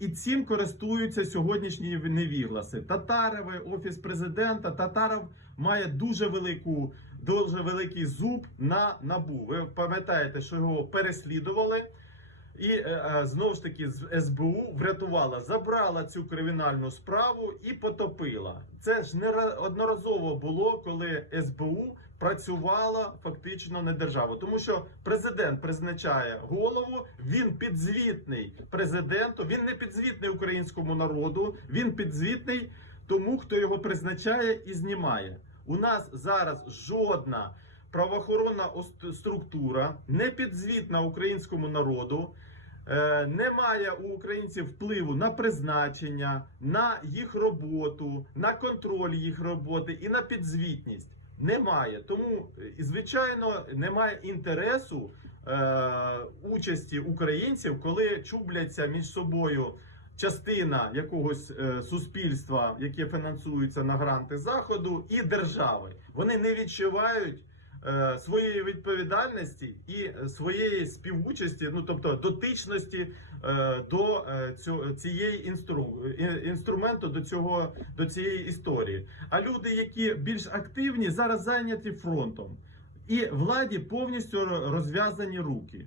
І цим користуються сьогоднішні невігласи. Татареви, офіс президента. Татаров має дуже велику, дуже великий зуб на набу. Ви пам'ятаєте, що його переслідували. І е, е, знову ж таки СБУ врятувала, забрала цю кримінальну справу і потопила. Це ж не ра- одноразово було, коли СБУ працювала фактично на державу, тому що президент призначає голову. Він підзвітний президенту. Він не підзвітний українському народу. Він підзвітний тому, хто його призначає і знімає. У нас зараз жодна правоохоронна структура не підзвітна українському народу. Е, Немає у українців впливу на призначення, на їх роботу, на контроль їх роботи і на підзвітність. Немає. Тому, е, звичайно, немає інтересу е, участі українців, коли чубляться між собою частина якогось е, суспільства, яке фінансується на гранти заходу, і держави. Вони не відчувають своєї відповідальності і е, своєї співучасті, ну тобто дотичності е, до е, цієї інстру, е, інструменту, до цього до цієї історії. А люди, які більш активні, зараз зайняті фронтом. І владі повністю розв'язані руки.